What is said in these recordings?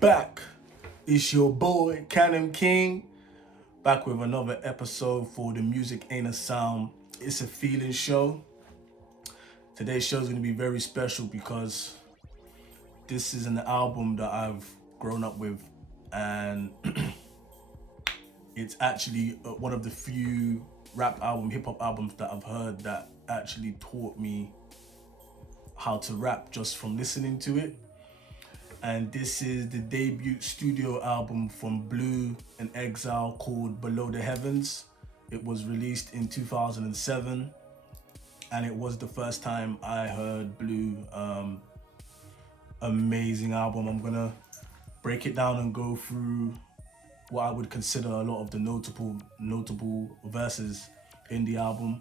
back. It's your boy, CANMKING, back with another episode for The Music Ain't a Sound, It's a Feeling show. Today's show is going to be very special because this is an album that I've grown up with, and it's actually one of the few hip-hop albums that I've heard that actually taught me how to rap just from listening to it. And this is the debut studio album from Blu Exile called Below the Heavens. It was released in 2007, and it was the first time I heard Blu. Amazing album. I'm gonna break it down and go through what I would consider a lot of the notable verses in the album,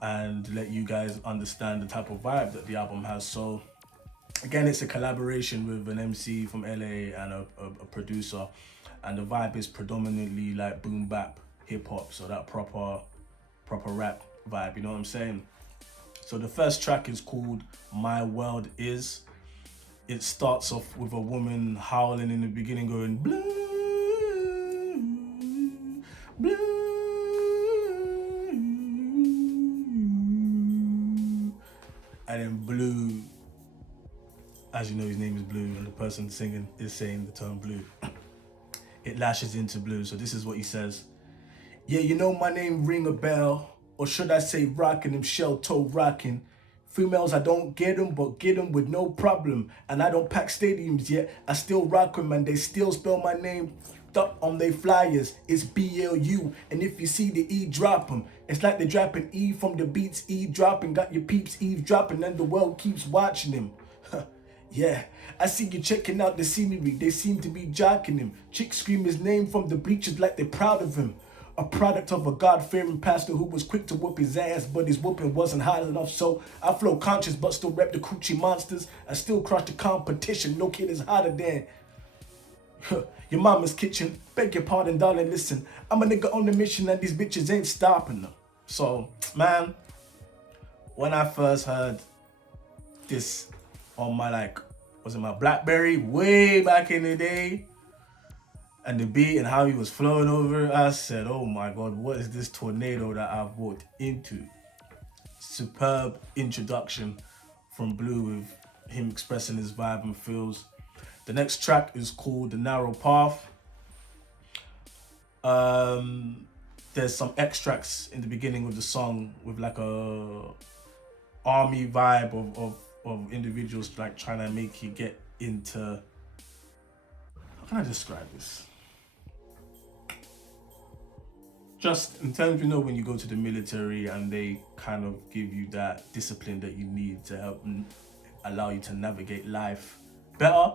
and let you guys understand the type of vibe that the album has. So again, it's a collaboration with an MC from LA and a producer, and the vibe is predominantly like boom bap hip hop, so that proper rap vibe, you know what I'm saying? So the first track is called My World Is. It starts off with a woman howling in the beginning, going blue, blue, and then Blue, as you know, his name is Blue, and the person singing is saying the term blue. It lashes into blue. So this is what he says. Yeah, you know my name ring a bell, or should I say rockin' them shell toe rockin'. Females, I don't get them, but get them with no problem. And I don't pack stadiums yet, I still rock them, and they still spell my name up on they flyers. It's BLU, and if you see the E, drop them. It's like they're dropping E from the beats, E dropping. Got your peeps eavesdropping, and the world keeps watching him. Yeah, I see you checking out the scenery, they seem to be jocking him. Chicks scream his name from the bleachers like they're proud of him. A product of a God-fearing pastor who was quick to whoop his ass, but his whooping wasn't hot enough, so I flow conscious but still rep the coochie monsters. I still crush the competition, no kid is hotter than your mama's kitchen. Beg your pardon, darling, listen, I'm a nigga on the mission and these bitches ain't stopping them. So, man, when I first heard this on my, was it my Blackberry way back in the day, and the beat and how he was flowing over, I said, oh my God, what is this tornado that I've walked into? Superb introduction from Blu with him expressing his vibe and feels. The next track is called The Narrow Path. There's some extracts in the beginning of the song with like a army vibe of individuals like trying to make you get into, how can I describe this? Just in terms, you know, when you go to the military and they kind of give you that discipline that you need to help allow you to navigate life better.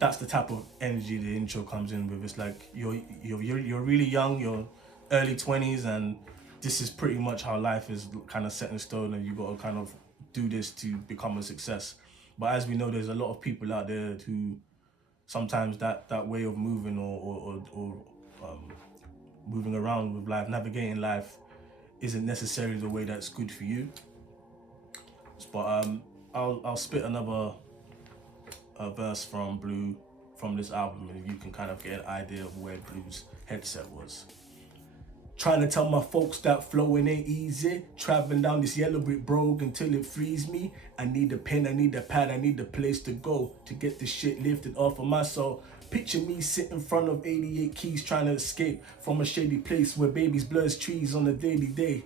That's the type of energy the intro comes in with. It's like you're really young, you're early 20s, and this is pretty much how life is kind of set in stone, and you got to kind of do this to become a success. But as we know, there's a lot of people out there who sometimes that way of moving or moving around with life, navigating life, isn't necessarily the way that's good for you. But I'll spit another verse from Blu from this album, and you can kind of get an idea of where Blu's headset was. Trying to tell my folks that flowing ain't easy. Traveling down this yellow brick road until it frees me. I need a pen, I need a pad, I need a place to go to get this shit lifted off of my soul. Picture me sitting in front of 88 keys trying to escape from a shady place where babies blurs trees on a daily day.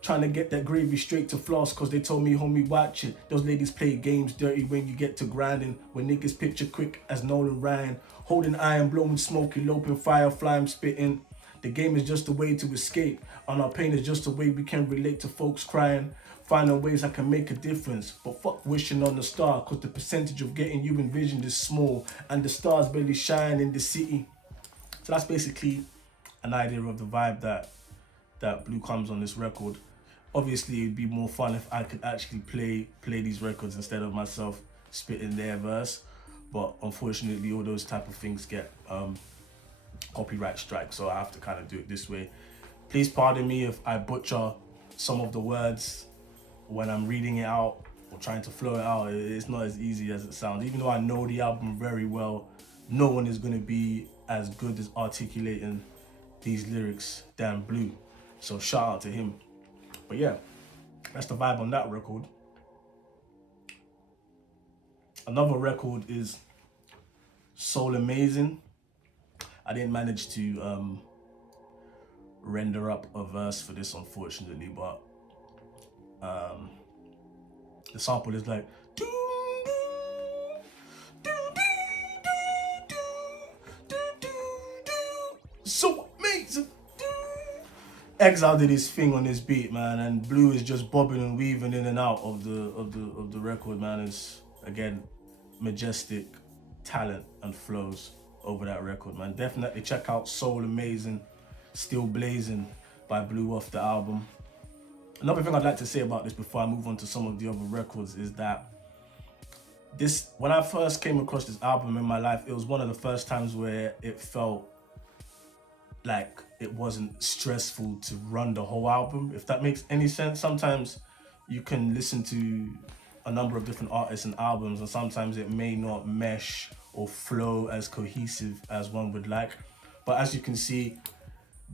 Trying to get that gravy straight to floss, cause they told me, homie, watch it. Those ladies play games dirty when you get to grinding. When niggas picture quick as Nolan Ryan. Holding iron, blowing smoke, eloping, fire, flying, spitting. The game is just a way to escape, and our pain is just a way we can relate to folks crying. Finding ways I can make a difference, but fuck wishing on the star, cause the percentage of getting you envisioned is small, and the stars barely shine in the city. So that's basically an idea of the vibe that Blu comes on this record. Obviously, it'd be more fun if I could actually play these records instead of myself spitting their verse, but unfortunately, all those type of things get copyright strike, so I have to kind of do it this way. Please pardon me if I butcher some of the words when I'm reading it out or trying to flow it out. It's not as easy as it sounds. Even though I know the album very well, no one is going to be as good as articulating these lyrics than Blu. So shout out to him. But yeah, that's the vibe on that record. Another record is Soul Amazing. I didn't manage to render up a verse for this, unfortunately, but the sample is like so amazing. Exile did his thing on this beat, man, and Blu is just bobbing and weaving in and out of the record, man. It's again majestic talent and flows over that record, man. Definitely check out Soul Amazing, Still Blazing by Blu off the album. Another thing I'd like to say about this before I move on to some of the other records is that when I first came across this album in my life, it was one of the first times where it felt like it wasn't stressful to run the whole album, if that makes any sense. Sometimes you can listen to a number of different artists and albums, and sometimes it may not mesh or flow as cohesive as one would like. But as you can see,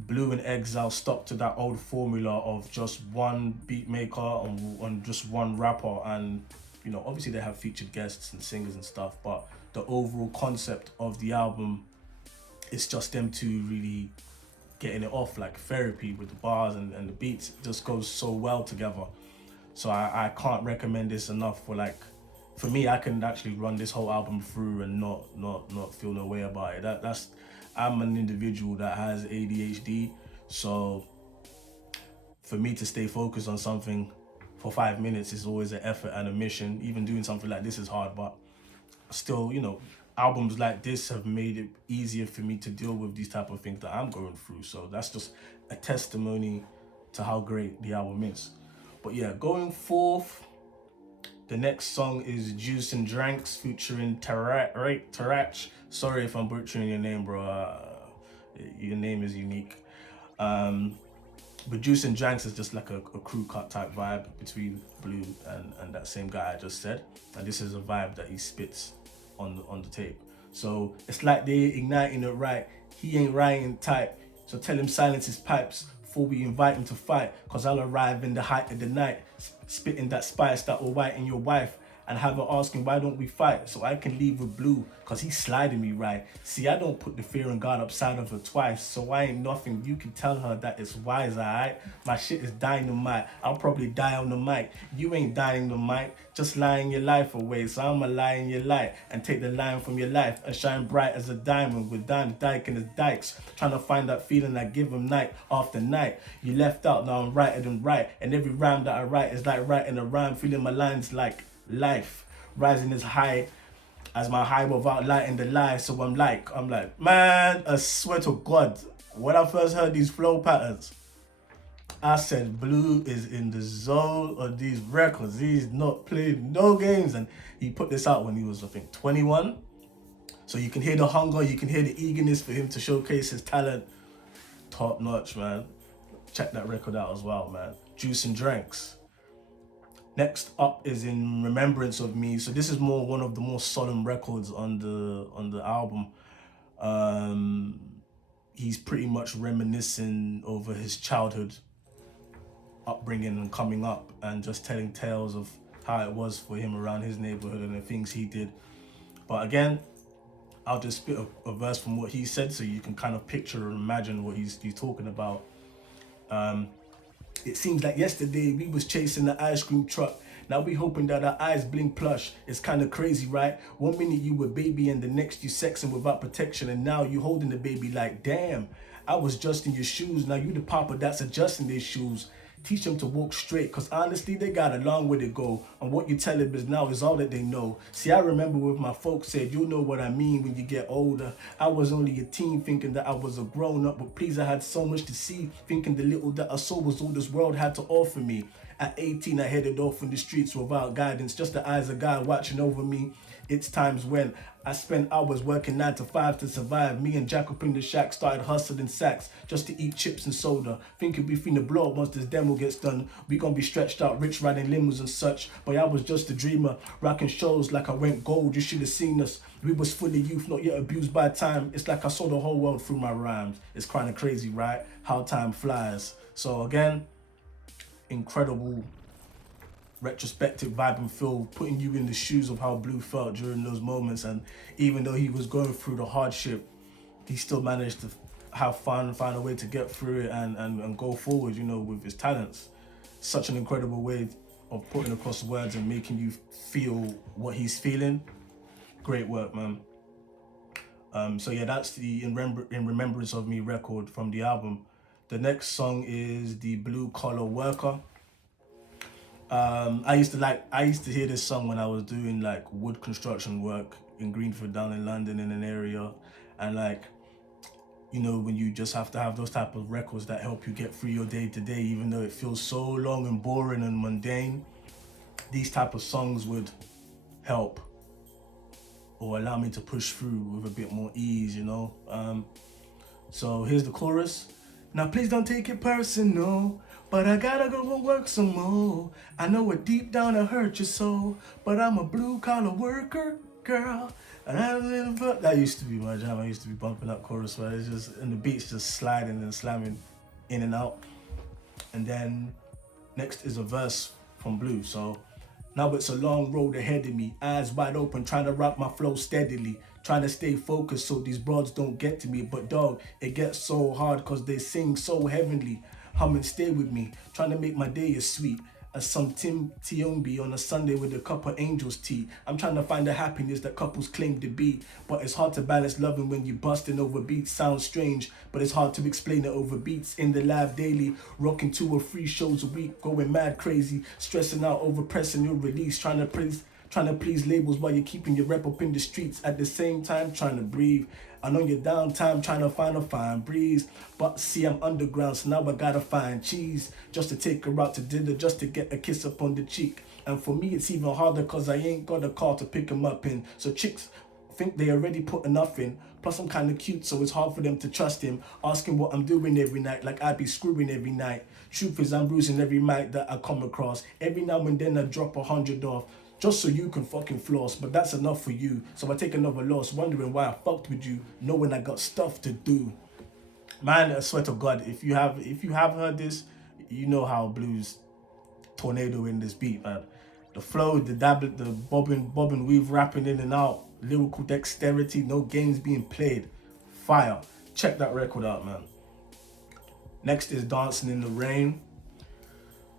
Blu and Exile stuck to that old formula of just one beat maker and just one rapper, and you know, obviously they have featured guests and singers and stuff, but the overall concept of the album, it's just them two really getting it off like therapy with the bars and the beats. It just goes so well together. So I can't recommend this enough. For me, I can actually run this whole album through and not feel no way about it. I'm an individual that has ADHD, so for me to stay focused on something for 5 minutes is always an effort and a mission. Even doing something like this is hard, but still, you know, albums like this have made it easier for me to deal with these type of things that I'm going through. So that's just a testimony to how great the album is. But yeah, going forth, the next song is Juice and Dranks featuring Tarach. Sorry if I'm butchering your name, bro. Your name is unique. But Juice and Dranks is just like a crew cut type vibe between Blu and that same guy I just said. And this is a vibe that he spits on the tape. So it's like they igniting it right. He ain't writing tight. So tell him silence his pipes before we invite him to fight. Cause I'll arrive in the height of the night, spitting that spice that will whiten your wife, and have her asking why don't we fight, so I can leave with Blu, cause he's sliding me right. See, I don't put the fear and God upside of her twice, so I ain't nothing, you can tell her that it's wise, alright? My shit is dynamite, I'll probably die on the mic. You ain't dying the mic, just lying your life away, so I'ma lie in your light, and take the line from your life, and shine bright as a diamond, with Don Dyke and his dikes, trying to find that feeling I give him night after night. You left out, now I'm writing them right, and every rhyme that I write is like writing a rhyme, feeling my lines like life rising as high as my high without lighting the lie. So I'm like, man, I swear to God, when I first heard these flow patterns, I said Blu is in the zone of these records. He's not playing no games. And he put this out when he was, I think, 21. So you can hear the hunger, you can hear the eagerness for him to showcase his talent. Top notch, man. Check that record out as well, man. Juice and Drinks. Next up is In Remembrance of Me. So this is one of the more solemn records on the album. He's pretty much reminiscing over his childhood upbringing and coming up, and just telling tales of how it was for him around his neighborhood and the things he did. But again, I'll just spit a verse from what he said so you can kind of picture and imagine what he's talking about. It seems like yesterday we was chasing the ice cream truck. Now we hoping that our eyes blink plush. It's kind of crazy, right? One minute you were baby and the next you sexing without protection, and now you holding the baby like, damn, I was just in your shoes. Now you the papa that's adjusting their shoes. Teach them to walk straight, cause honestly they got a long way to go, and what you tell them is now is all that they know. See, I remember when my folks said, you'll know what I mean when you get older. I was only a teen thinking that I was a grown up, but please, I had so much to see, thinking the little that I saw was all this world had to offer me. At 18, I headed off in the streets without guidance, just the eyes of God watching over me. It's times when I spent hours working 9 to 5 to survive. Me and Jack up in the shack started hustling sacks just to eat chips and soda. Thinking we finna blow up once this demo gets done. We gonna be stretched out, rich riding limos and such. But I was just a dreamer, rocking shows like I went gold. You should have seen us. We was full of youth, not yet abused by time. It's like I saw the whole world through my rhymes. It's kind of crazy, right? How time flies. So again, incredible retrospective vibe and feel, putting you in the shoes of how Blu felt during those moments. And even though he was going through the hardship, he still managed to have fun, find a way to get through it and go forward, you know, with his talents. Such an incredible way of putting across words and making you feel what he's feeling. Great work, man. So yeah, that's the In Remembrance of Me record from the album. The next song is the Blue Collar Worker. I used to hear this song when I was doing like wood construction work in Greenford down in London in an area, and like, you know, when you just have to have those type of records that help you get through your day to day, even though it feels so long and boring and mundane, these type of songs would help or allow me to push through with a bit more ease, you know. So here's the chorus. Now please don't take it personal, but I gotta go and work some more. I know it deep down to hurt your soul, but I'm a blue collar worker, girl. And that used to be my jam. I used to be bumping that chorus where it's just, and the beat's just sliding and slamming in and out. And then next is a verse from Blu. So now it's a long road ahead of me, eyes wide open, trying to rock my flow steadily, trying to stay focused so these broads don't get to me. But dog, it gets so hard cause they sing so heavenly. Hum and stay with me, trying to make my day as sweet as some Tim Tiombi on a Sunday with a cup of angel's tea. I'm trying to find the happiness that couples claim to be, but it's hard to balance loving when you busting over beats. Sounds strange, but it's hard to explain it over beats. In the lab daily, rocking 2 or 3 shows a week, going mad crazy, stressing out over pressing your release, trying to please labels while you're keeping your rep up in the streets. At the same time, trying to breathe. And on your downtime, trying to find a fine breeze. But see, I'm underground, so now I gotta find cheese just to take her out to dinner, just to get a kiss up on the cheek. And for me, it's even harder cause I ain't got a car to pick them up in. So chicks think they already put enough in. Plus I'm kinda cute, so it's hard for them to trust him. Asking what I'm doing every night, like I'd be screwing every night. Truth is, I'm bruising every mic that I come across. Every now and then I drop 100 off, just so you can fucking floss, but that's enough for you. So I take another loss, wondering why I fucked with you, knowing I got stuff to do. Man, I swear to God, if you have heard this, you know how Blu's tornado in this beat, man. The flow, the dab, the bobbing weave, rapping in and out, lyrical dexterity, no games being played. Fire. Check that record out, man. Next is Dancing in the Rain.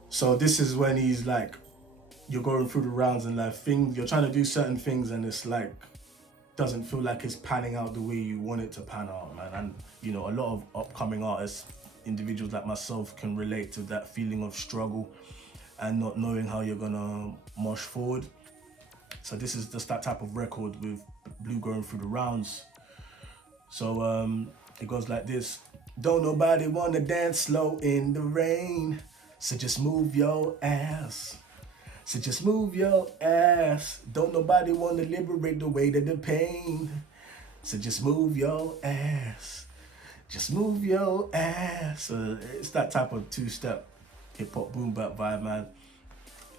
So this is when he's like, you're going through the rounds and like you're trying to do certain things and it's like, doesn't feel like it's panning out the way you want it to pan out, man. And you know, a lot of upcoming artists, individuals like myself, can relate to that feeling of struggle and not knowing how you're gonna march forward. So this is just that type of record with Blu going through the rounds. So it goes like this. Don't nobody wanna dance slow in the rain, so just move your ass. So just move your ass. Don't nobody want to liberate the weight of the pain. So just move your ass. Just move your ass. So it's that type of 2-step hip-hop boom bap vibe, man.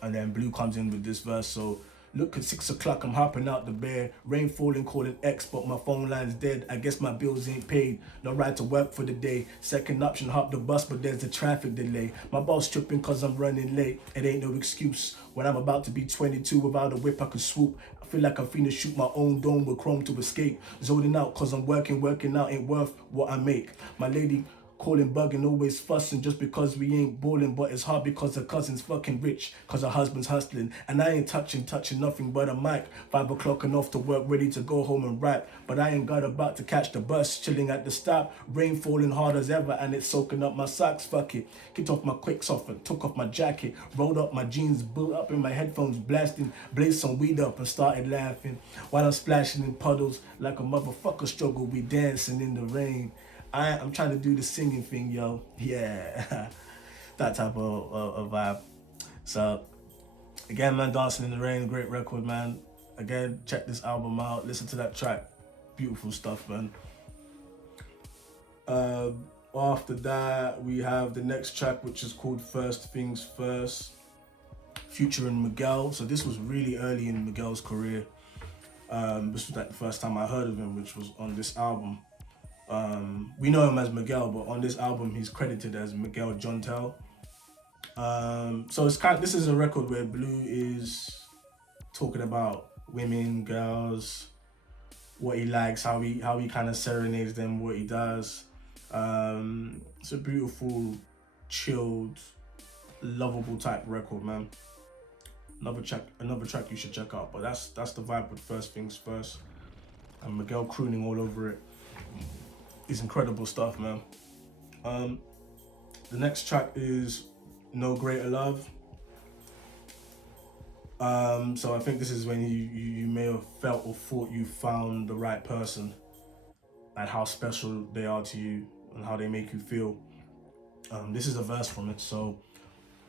And then Blu comes in with this verse. So look, at 6 o'clock, I'm hopping out the bed. Rain falling, calling X, but my phone line's dead. I guess my bills ain't paid. No ride to work for the day. Second option, hop the bus, but there's a traffic delay. My boss tripping cause I'm running late. It ain't no excuse. When I'm about to be 22, without a whip I could swoop. I feel like I'm finna shoot my own dome with chrome to escape. Zoning out cause I'm working out ain't worth what I make. My lady calling, bugging, always fussing just because we ain't balling, but it's hard because her cousin's fucking rich, cause her husband's hustling, and I ain't touching nothing but a mic. 5 o'clock and off to work, ready to go home and rap, but I ain't got about to catch the bus, chilling at the stop, rain falling hard as ever, and it's soaking up my socks. Fuck it, kicked off my quicks off and took off my jacket, rolled up my jeans, built up in my headphones, blasting, blazed some weed up and started laughing, while I'm splashing in puddles like a motherfucker struggle, we dancing in the rain. I'm trying to do the singing thing, yo. Yeah, that type of vibe. So again, man, Dancing in the Rain, great record, man. Again, check this album out, listen to that track, beautiful stuff, man. After that, we have the next track, which is called First Things First, featuring Miguel. So this was really early in Miguel's career. This was like the first time I heard of him, which was on this album. We know him as Miguel, but on this album he's credited as Miguel Jontel. So it's this is a record where Blu is talking about women, girls, what he likes, how he kind of serenades them, what he does. It's a beautiful, chilled, lovable type record, man. Another track you should check out. But that's the vibe with First Things First, and Miguel crooning all over it. It's incredible stuff, man. The next track is No Greater Love. So I think this is when you may have felt or thought you found the right person, and how special they are to you and how they make you feel. This is a verse from it. So,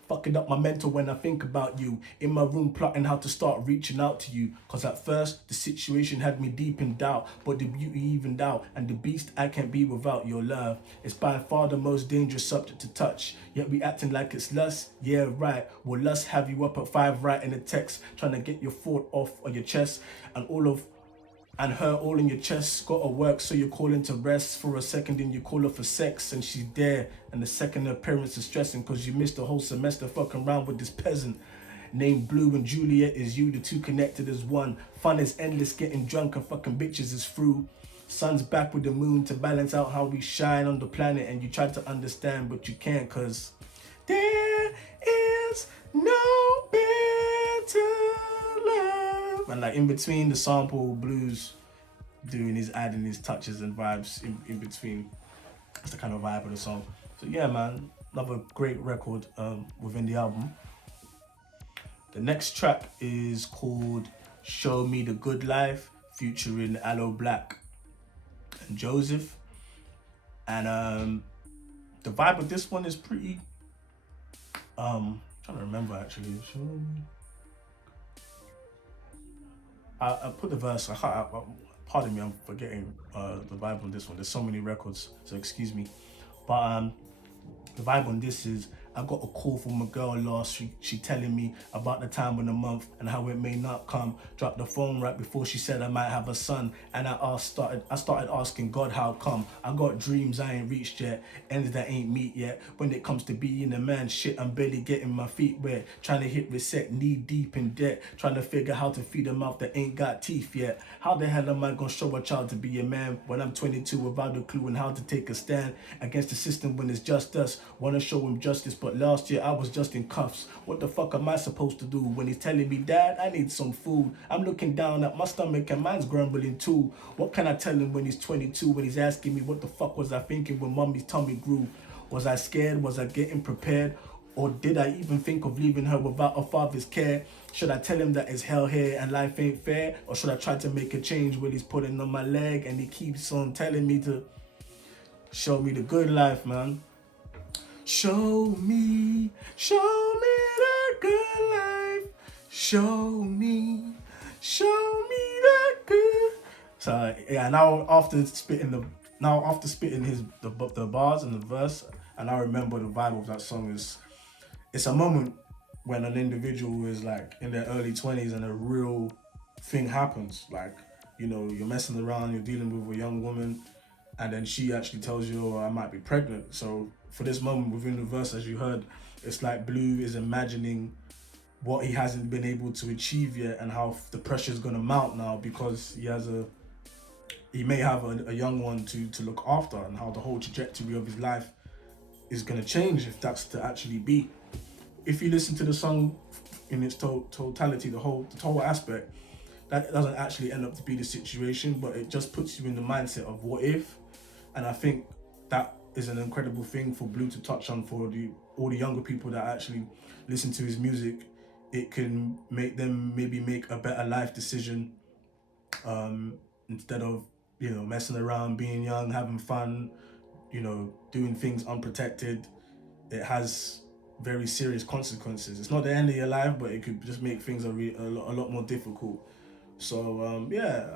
fucking up my mental when I think about you. In my room plotting how to start reaching out to you. Cause at first the situation had me deep in doubt, but the beauty evened out, and the beast I can't be without your love. It's by far the most dangerous subject to touch, yet we acting like it's lust. Yeah, right. Will lust have you up at 5 writing a text, trying to get your thought off on your chest, and her all in your chest, gotta work, so you're calling to rest for a second, and you call her for sex, and she's there, and the second appearance is stressing, cause you missed the whole semester fucking around with this peasant named Blu, and Juliet is you, the two connected as one. Fun is endless, getting drunk and fucking bitches is through. Sun's back with the moon to balance out how we shine on the planet, and you try to understand but you can't, cause there is no better love. And like in between the sample, Blu's adding his touches and vibes in between. It's the kind of vibe of the song. So yeah, man, another great record within the album. The next track is called Show Me the Good Life, featuring Aloe Black and Joseph. And the vibe of this one is pretty trying to remember actually. Show me. I put the verse. Pardon me, I'm forgetting the vibe on this one. There's so many records, so excuse me. But the vibe on this is, I got a call from a girl last week. She telling me about the time of the month and how it may not come. Dropped the phone right before she said I might have a son. And I started asking God how come. I got dreams I ain't reached yet, ends that ain't meet yet. When it comes to being a man, shit, I'm barely getting my feet wet. Trying to hit reset, knee deep in debt. Trying to figure how to feed a mouth that ain't got teeth yet. How the hell am I gonna show a child to be a man when I'm 22 without a clue on how to take a stand against the system when it's just us? Wanna show him justice, but last year I was just in cuffs. What the fuck am I supposed to do when he's telling me, Dad, I need some food? I'm looking down at my stomach and mine's grumbling too. What can I tell him when he's 22, when he's asking me what the fuck was I thinking when mommy's tummy grew? Was I scared? Was I getting prepared? Or did I even think of leaving her without a father's care? Should I tell him that it's hell here and life ain't fair? Or should I try to make a change when he's putting on my leg and he keeps on telling me to show me the good life, man? Show me the good life. Show me the good. So yeah, now after spitting the bars and the verse, and I remember the vibe of that song is, it's a moment when an individual is like in their early 20s and a real thing happens. Like, you know, you're messing around, you're dealing with a young woman, and then she actually tells you, oh, I might be pregnant. So for this moment within the verse, as you heard, it's like Blu is imagining what he hasn't been able to achieve yet, and how the pressure is going to mount now because he may have a young one to look after, and how the whole trajectory of his life is going to change if that's to actually be. If you listen to the song in its totality, the total aspect, that doesn't actually end up to be the situation, but it just puts you in the mindset of what if. And I think that is an incredible thing for Blu to touch on for all the younger people that actually listen to his music. It can make them maybe make a better life decision, instead of, you know, messing around, being young, having fun, you know, doing things unprotected. It has very serious consequences. It's not the end of your life, but it could just make things a lot more difficult. So yeah,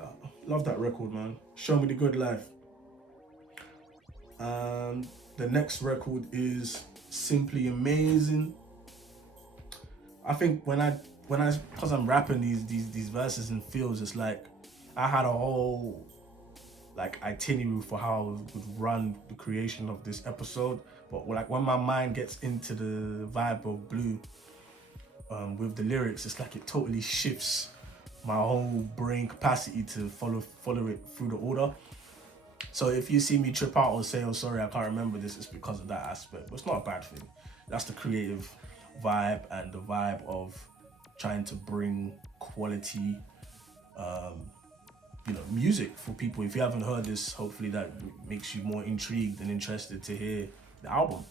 love that record, man. Show Me the Good Life. And the next record is Simply Amazing. I think because I'm rapping these verses and feels, it's like I had a whole like itinerary for how I would run the creation of this episode. But like when my mind gets into the vibe of Blu with the lyrics, it's like it totally shifts my whole brain capacity to follow it through the order. So if you see me trip out or say, "Oh, sorry, I can't remember this," it's because of that aspect. But it's not a bad thing. That's the creative vibe and the vibe of trying to bring quality, music for people. If you haven't heard this, hopefully that makes you more intrigued and interested to hear the album.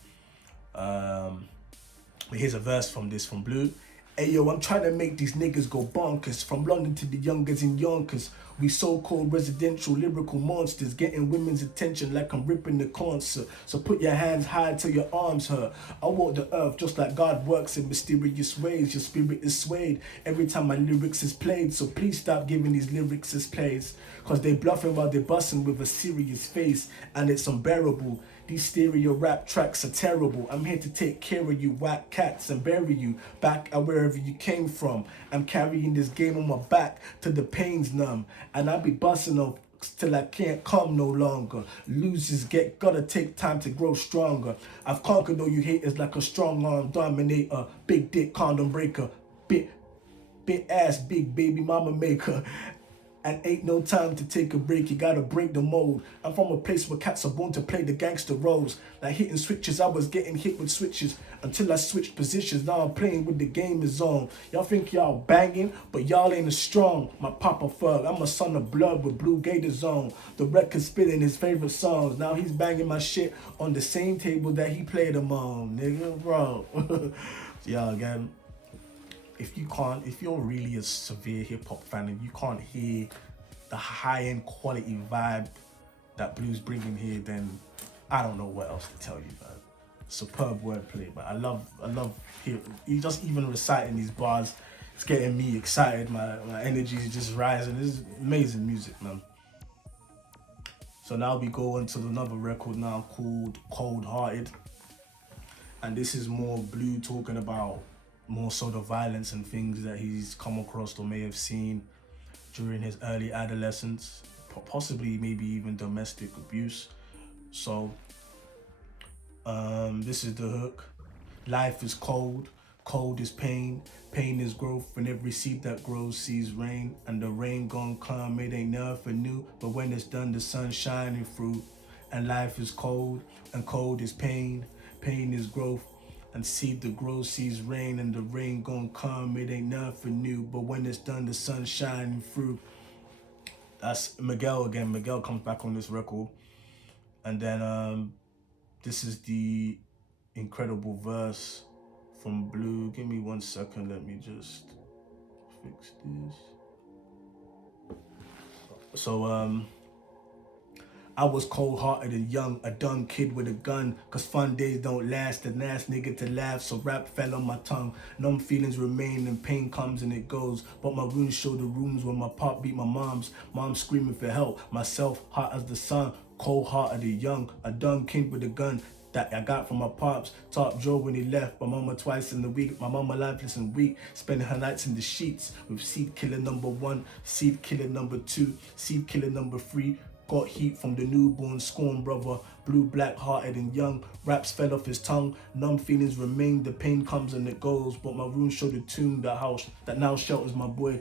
But here's a verse from Blu. Hey yo, I'm trying to make these niggas go bonkers. From London to the youngers in Yonkers. We so-called residential lyrical monsters, getting women's attention like I'm ripping the concert. So put your hands high till your arms hurt. I walk the earth just like God works in mysterious ways. Your spirit is swayed every time my lyrics is played. So please stop giving these lyrics as plays. Cause they bluffing while they busting with a serious face. And it's unbearable. These stereo rap tracks are terrible. I'm here to take care of you whack cats and bury you back at wherever you came from. I'm carrying this game on my back till the pain's numb. And I'll be busting off till I can't come no longer. Losers gotta take time to grow stronger. I've conquered all you haters like a strong arm dominator. Big dick condom breaker. Bit ass big baby mama maker. And ain't no time to take a break, you gotta break the mold. I'm from a place where cats are born to play the gangster roles. Like hitting switches, I was getting hit with switches until I switched positions. Now I'm playing with the game is on. Y'all think y'all banging, but y'all ain't as strong. My Papa Ferg, I'm a son of blood with blue gators on. The record spitting his favorite songs. Now he's banging my shit on the same table that he played them on, nigga, bro. Yeah, again. If you're really a severe hip-hop fan and you can't hear the high-end quality vibe that Blu's bringing here, then I don't know what else to tell you, man. Superb wordplay, but I love hearing you just even reciting these bars. It's getting me excited. My energy is just rising. This is amazing music, man. So now we go into another record now called Cold Hearted, and this is more Blu talking about more so the violence and things that he's come across or may have seen during his early adolescence, possibly maybe even domestic abuse. So this is the hook. Life is cold, cold is pain, pain is growth, and every seed that grows sees rain, and the rain gon' come, it ain't nothing new, but when it's done the sun's shining through. And life is cold, and cold is pain, pain is growth, and seed that grows sees rain, and the rain gon' come, it ain't nothing new, but when it's done the sun's shining through. That's Miguel again. Miguel comes back on this record, and then this is the incredible verse from Blu. Give me 1 second, let me just fix this. So I was cold-hearted and young, a dumb kid with a gun, cause fun days don't last, an ass nigga to laugh, so rap fell on my tongue. Numb feelings remain and pain comes and it goes, but my wounds show the rooms where my pop beat my mom screaming for help, myself hot as the sun, cold-hearted and young, a dumb kid with a gun that I got from my pops. Top Joe when he left, my mama twice in the week, my mama lifeless and weak, spending her nights in the sheets with seed killer number 1, seed killer number 2, seed killer number 3. Got heat from the newborn scorn brother, Blu black-hearted and young, raps fell off his tongue, numb feelings remain, the pain comes and it goes, but my runes show the tomb that now shelters my boy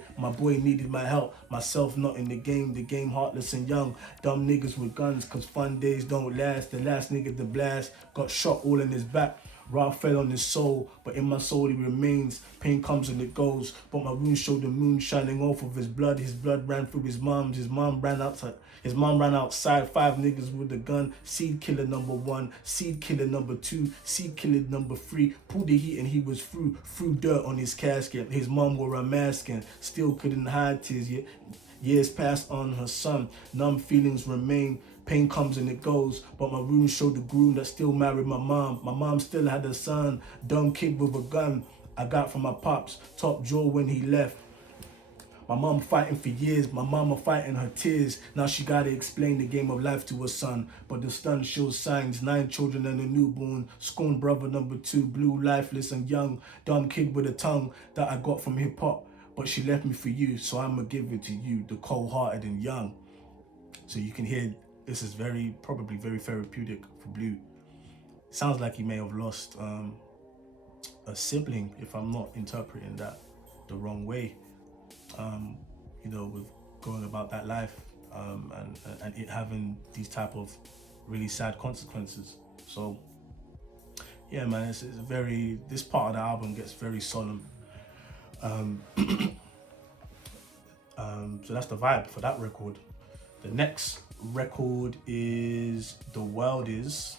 needed my help, myself not in the game heartless and young, dumb niggas with guns, cause fun days don't last, the last nigga to blast, got shot all in his back, Ra fell on his soul, but in my soul he remains. Pain comes and it goes, but my wounds show the moon shining off of his blood. His blood ran through his mom's. His mom ran outside. 5 niggas with a gun. Seed killer number 1, seed killer number 2, seed killer number 3. Pulled the heat and he was through dirt on his casket. His mom wore a mask and still couldn't hide tears. Years passed on her son. Numb feelings remain. Pain comes and it goes, but my room showed the groom that still married my mom. My mom still had a son, dumb kid with a gun I got from my pops, top jaw when he left. My mom fighting for years, my mama fighting her tears. Now she gotta explain the game of life to her son. But the son shows signs, 9 children and a newborn. Scorned brother number 2, blue, lifeless and young. Dumb kid with a tongue that I got from hip-hop. But she left me for you, so I'ma give it to you, the cold-hearted and young. So you can hear, this is probably very therapeutic for Blu. Sounds like he may have lost a sibling, if I'm not interpreting that the wrong way. With going about that life and it having these type of really sad consequences. So yeah, man, it's this part of the album gets very solemn. So that's the vibe for that record. The next record is The World Is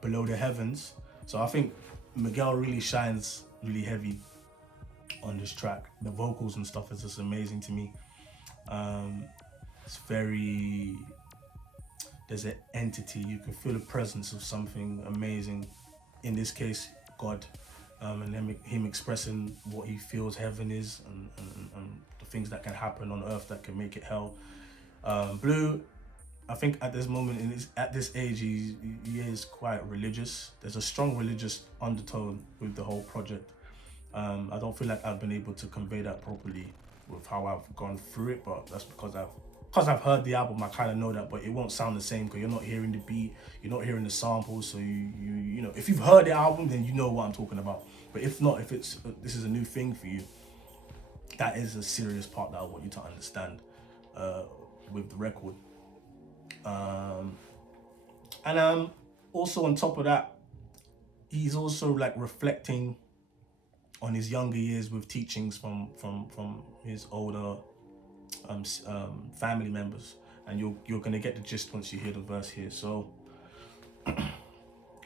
Below the Heavens. So I think Miguel really shines really heavy on this track. The vocals and stuff is just amazing to me. There's an entity, you can feel the presence of something amazing, in this case God, and him expressing what he feels heaven is, and the things that can happen on earth that can make it hell. Blu, I think at this moment, at this age, he is quite religious. There's a strong religious undertone with the whole project. I don't feel like I've been able to convey that properly with how I've gone through it, but that's because I've heard the album. I kind of know that, but it won't sound the same because you're not hearing the beat, you're not hearing the samples. So you know, if you've heard the album, then you know what I'm talking about. But if not, if this is a new thing for you, that is a serious part that I want you to understand with the record. And also on top of that, he's also like reflecting on his younger years with teachings from his older family members, and you're gonna get the gist once you hear the verse here. So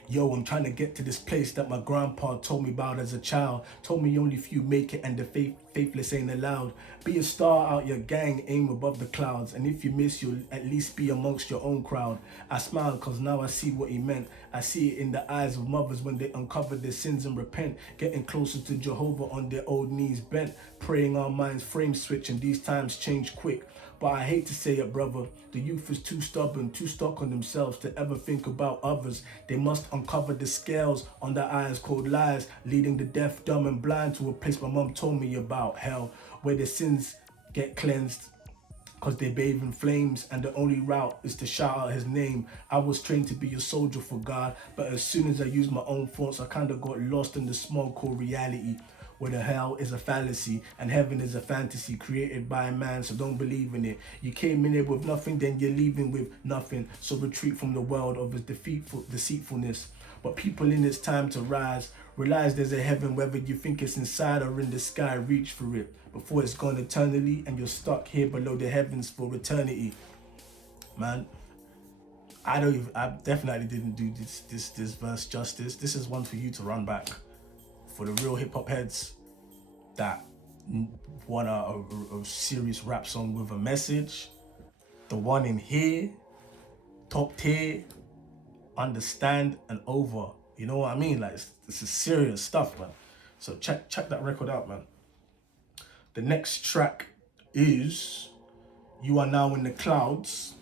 yo, I'm trying to get to this place that my grandpa told me about as a child. Told me only few make it and the faithless ain't allowed. Be a star out your gang, aim above the clouds. And if you miss, you'll at least be amongst your own crowd. I smile cause now I see what he meant. I see it in the eyes of mothers when they uncover their sins and repent. Getting closer to Jehovah on their old knees bent. Praying our minds frame switch and these times change quick. But I hate to say it, brother, the youth is too stubborn, too stuck on themselves to ever think about others. They must uncover the scales on their eyes called lies, leading the deaf, dumb and blind to a place my mom told me about, hell, where their sins get cleansed cause they bathe in flames, and the only route is to shout out his name. I was trained to be a soldier for God, but as soon as I used my own thoughts, I kinda got lost in the smoke called reality. Where the hell is a fallacy and heaven is a fantasy created by a man, so don't believe in it. You came in here with nothing, then you're leaving with nothing. So retreat from the world of its deceitfulness. But people in it's time to rise. Realize there's a heaven, whether you think it's inside or in the sky, reach for it before it's gone eternally and you're stuck here below the heavens for eternity. Man, I definitely didn't do this verse justice. This is one for you to run back. For the real hip hop heads that want a serious rap song with a message, the one in here, top tier, understand and over. You know what I mean? Like this is serious stuff, man. So check that record out, man. The next track is You Are Now in the Clouds.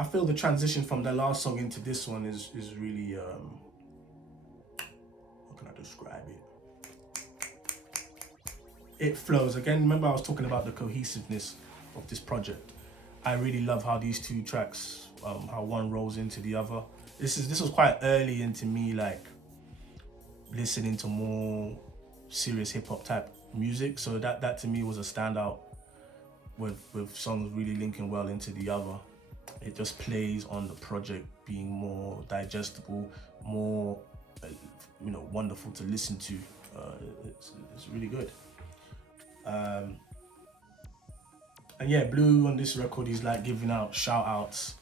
I feel the transition from the last song into this one is really, how can I describe it? It flows. Again, remember I was talking about the cohesiveness of this project. I really love how these two tracks, how one rolls into the other. This was quite early into me, like, listening to more serious hip hop type music. So that to me was a standout with songs really linking well into the other. It just plays on the project being more digestible, more, wonderful to listen to. It's really good. And yeah, Blu on this record, he's like giving out shout outs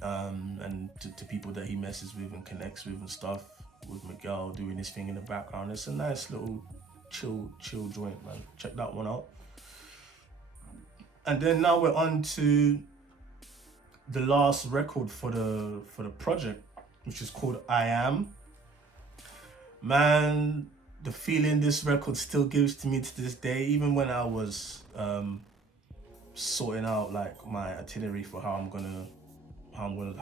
and to people that he messes with and connects with and stuff, with Miguel doing his thing in the background. It's a nice little chill joint, man. Check that one out. And then now we're on to the last record for the project, which is called I Am. Man, the feeling this record still gives to me to this day, even when I was sorting out like my itinerary for how I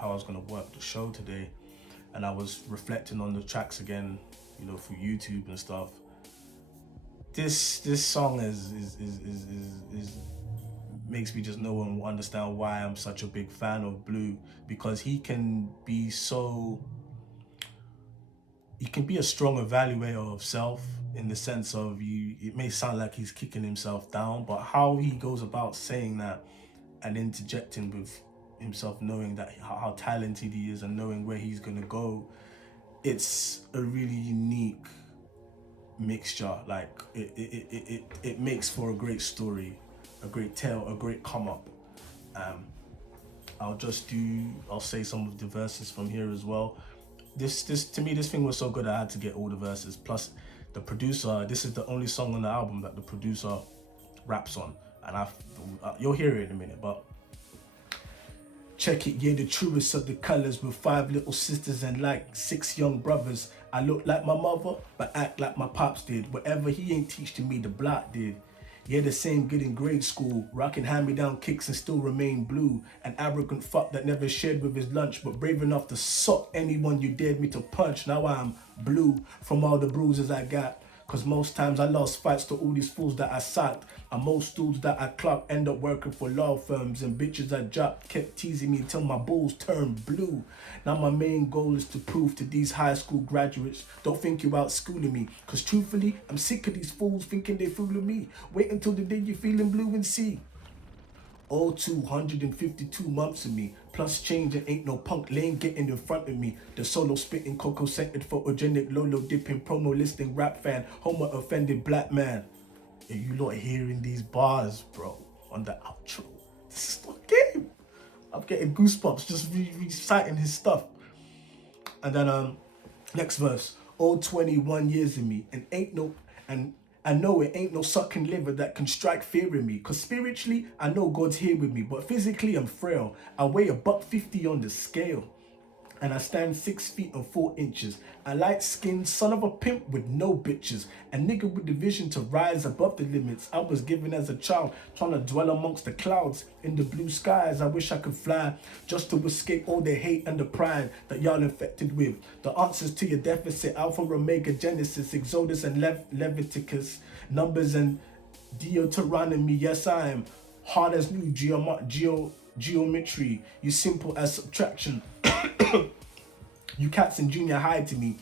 was gonna work the show today, and I was reflecting on the tracks again, you know, through YouTube and stuff. This song is makes me just know and understand why I'm such a big fan of Blue, because he can be a strong evaluator of self, in the sense of, it may sound like he's kicking himself down, but how he goes about saying that and interjecting with himself, knowing that how talented he is and knowing where he's gonna go, it's a really unique mixture. Like it makes for a great story, a great tale, a great come up. I'll say some of the verses from here as well. This to me, this thing was so good I had to get all the verses. Plus the producer, this is the only song on the album that the producer raps on, and you'll hear it in a minute, but check it, yeah, the truest of the colors, with 5 little sisters and like 6 young brothers. I look like my mother, but act like my pops did. Whatever he ain't teach to me, the block did. Yeah, the same good in grade school, rocking hand-me-down kicks and still remain blue. An arrogant fuck that never shared with his lunch, but brave enough to suck anyone you dared me to punch. Now I'm blue from all the bruises I got, cause most times I lost fights to all these fools that I sacked. And most dudes that I clocked end up working for law firms, and bitches I dropped kept teasing me until my balls turned blue. Now my main goal is to prove to these high school graduates, don't think you out schooling me, cause truthfully, I'm sick of these fools thinking they fooling me. Wait until the day you're feeling blue and see. All 252 months of me, plus change, and ain't no punk lane getting in front of me. The solo spitting, cocoa scented, photogenic, Lolo dipping, promo listing, rap fan, homo offended black man. And you lot hearing these bars, bro, on the outro. This is not a game. I'm getting goosebumps just reciting his stuff. And then next verse. All 21 years in me, and I know it ain't no sucking liver that can strike fear in me. Cause spiritually, I know God's here with me, but physically I'm frail. I weigh $150 on the scale, and I stand 6 feet and 4 inches. A light-skinned son of a pimp with no bitches. A nigga with the vision to rise above the limits I was given as a child, trying to dwell amongst the clouds. In the blue skies, I wish I could fly, just to escape all the hate and the pride that y'all infected with. The answers to your deficit, Alpha, Omega, Genesis, Exodus, and Leviticus, Numbers, and Deuteronomy. Yes, I am hard as new geometry. You simple as subtraction. You cats in junior high to me,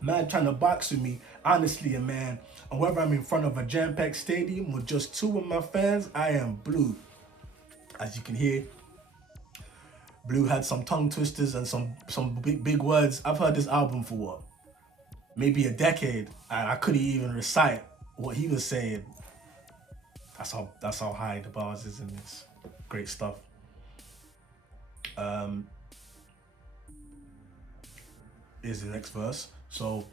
man trying to box with me, honestly a man. And whether I'm in front of a jam-packed stadium with just 2 of my fans, I am blue. As you can hear, Blue had some tongue twisters and some big words. I've heard this album for what? Maybe a decade, and I couldn't even recite what he was saying. That's how high the bars is in this. Great stuff. Is the next verse. So,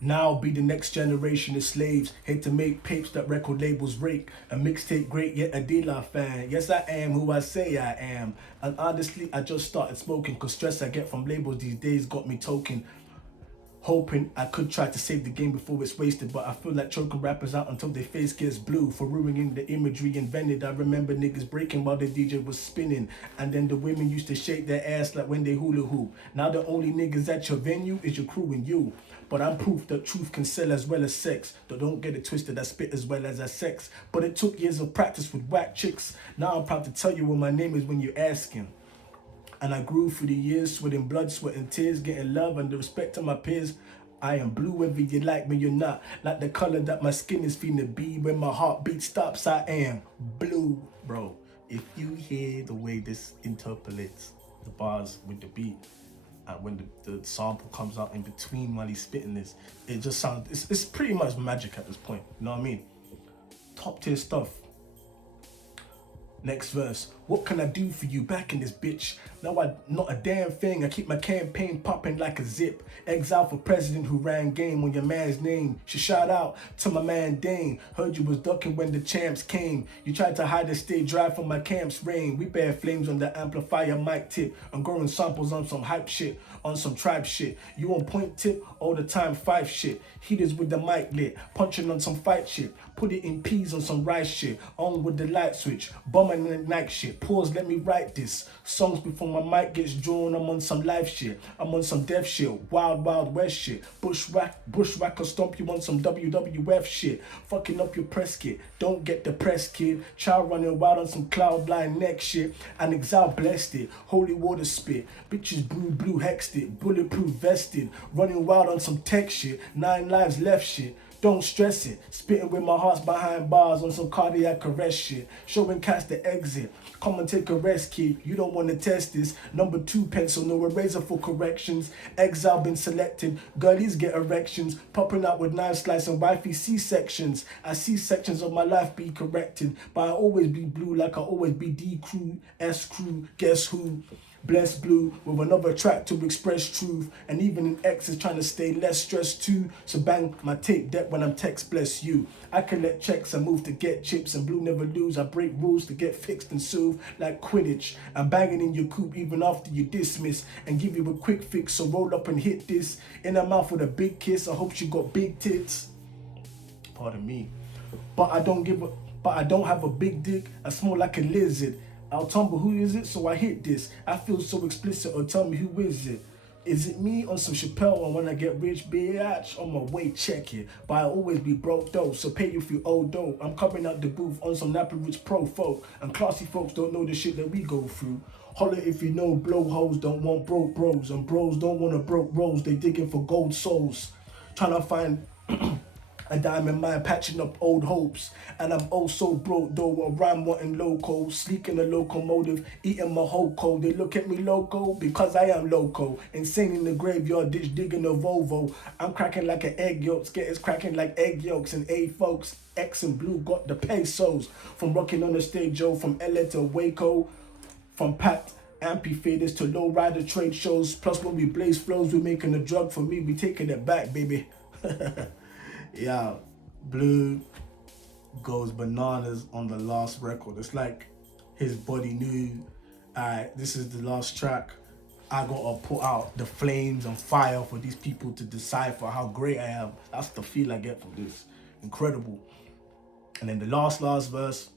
now be the next generation of slaves, hate to make papes that record labels rake. A mixtape great, yet a dealer fan. Yes, I am who I say I am. And honestly, I just started smoking, cause stress I get from labels these days got me token. Hoping I could try to save the game before it's wasted, but I feel like choking rappers out until their face gets blue for ruining the imagery invented. I remember niggas breaking while the DJ was spinning, and then the women used to shake their ass like when they hula hoop. Now the only niggas at your venue is your crew and you. But I'm proof that truth can sell as well as sex. Though don't get it twisted, I spit as well as I sex. But it took years of practice with whack chicks. Now I'm proud to tell you what my name is when you're asking. And I grew through the years, sweating blood, sweating tears, getting love and the respect of my peers. I am blue whether you like me or not. Like the color that my skin is finna be. When my heartbeat stops, I am blue. Bro, if you hear the way this interpolates the bars with the beat, and when the sample comes out in between while he's spitting this, it just sounds, it's pretty much magic at this point. You know what I mean? Top tier stuff. Next verse. What can I do for you back in this bitch? No, not a damn thing. I keep my campaign popping like a zip. Exile for president who ran game on your man's name. She shout out to my man Dane. Heard you was ducking when the champs came. You tried to hide and stay dry from my camp's rain. We bear flames on the amplifier mic tip. I'm growing samples on some hype shit, on some tribe shit. You on point tip all the time, 5 shit. Heaters with the mic lit, punching on some fight shit. Put it in peas on some rice shit. On with the light switch, bombing the night shit. Pause, let me write this. Songs before my mic gets drawn. I'm on some live shit. I'm on some dev shit. Wild, wild west shit. Bushwhacker stomp you on some WWF shit. Fucking up your press kit. Don't get depressed, kid. Child running wild on some cloud line neck shit. And Exile blessed it. Holy water spit. Bitches blue hexed it. Bulletproof vested. Running wild on some tech shit. 9 lives left shit. Don't stress it. Spitting with my heart's behind bars on some cardiac arrest shit. Showing cats the exit. Come and take a rest, kid. You don't want to test this. Number 2 pencil, no eraser for corrections. Exile been selected. Girlies get erections. Popping out with knife slice and wifey C-sections. I see sections of my life be corrected. But I always be blue like I always be D crew, S crew, guess who? Bless Blue with another track to express truth. And even in X is trying to stay less stressed too. So bang my tape deck when I'm text bless you. I collect checks, I move to get chips, and Blue never lose. I break rules to get fixed and soothed like Quidditch. I'm banging in your coop even after you dismiss, and give you a quick fix, so roll up and hit this. In her mouth with a big kiss, I hope she got big tits. Pardon me. But I don't have a big dick, I smell like a lizard. I'll tumble, who is it? So I hit this. I feel so explicit, or tell me who is it? Is it me on some Chappelle, and when I get rich, bitch, on my way, check it. But I always be broke though, so pay if you owe dough. I'm coming out the booth on some nappy rich pro folk, and classy folks don't know the shit that we go through. Holler if you know blowholes don't want broke bros, and bros don't want a broke rose, they digging for gold souls. Trying to find a diamond mine, patching up old hopes. And I'm oh so broke though, a rhyme wanting loco, sleek in a locomotive, eating my whole cold. They look at me loco because I am loco, insane in the graveyard ditch digging a Volvo. I'm cracking like an egg yolk, it's cracking like egg yolks. And A folks, X and Blue got the pesos. From rocking on the stage, yo, from LA to Waco, from packed amphitheaters to low rider trade shows. Plus when we blaze flows, we making a drug. For me, we taking it back, baby. Yeah, Blue goes bananas on the last record. It's like his body knew, alright, this is the last track. I gotta put out the flames and fire for these people to decipher how great I am. That's the feel I get from this. Incredible. And then the last verse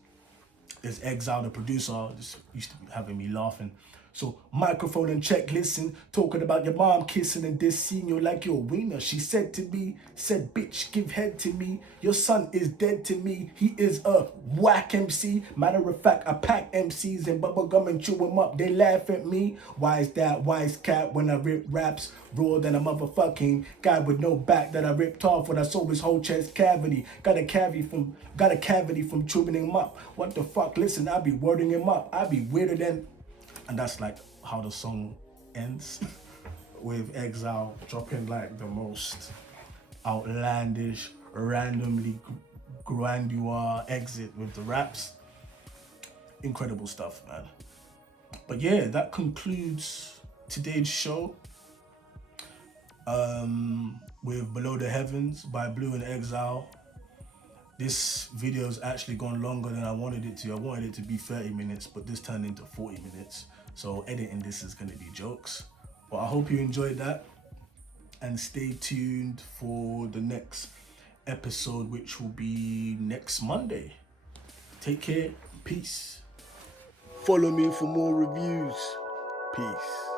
is Exile, the producer. This used to be having me laughing. So microphone and check, listen, talking about your mom kissing and this scene, you're like your wiener. She said to me, said bitch, give head to me. Your son is dead to me. He is a whack MC. Matter of fact, I pack MCs and bubblegum and chew them up. They laugh at me. Why is that wise cat when I rip raps? Raw than a motherfucking guy with no back that I ripped off when I saw his whole chest cavity. Got a cavity from chewing him up. What the fuck? Listen, I be wording him up. I be weirder than. And that's like how the song ends with Exile dropping like the most outlandish, randomly grandeur exit with the raps. Incredible stuff, man. But yeah, that concludes today's show with Below the Heavens by Blu and Exile. This video's actually gone longer than I wanted it to. I wanted it to be 30 minutes, but this turned into 40 minutes. So editing this is gonna be jokes. But I hope you enjoyed that. And stay tuned for the next episode, which will be next Monday. Take care, peace. Follow me for more reviews. Peace.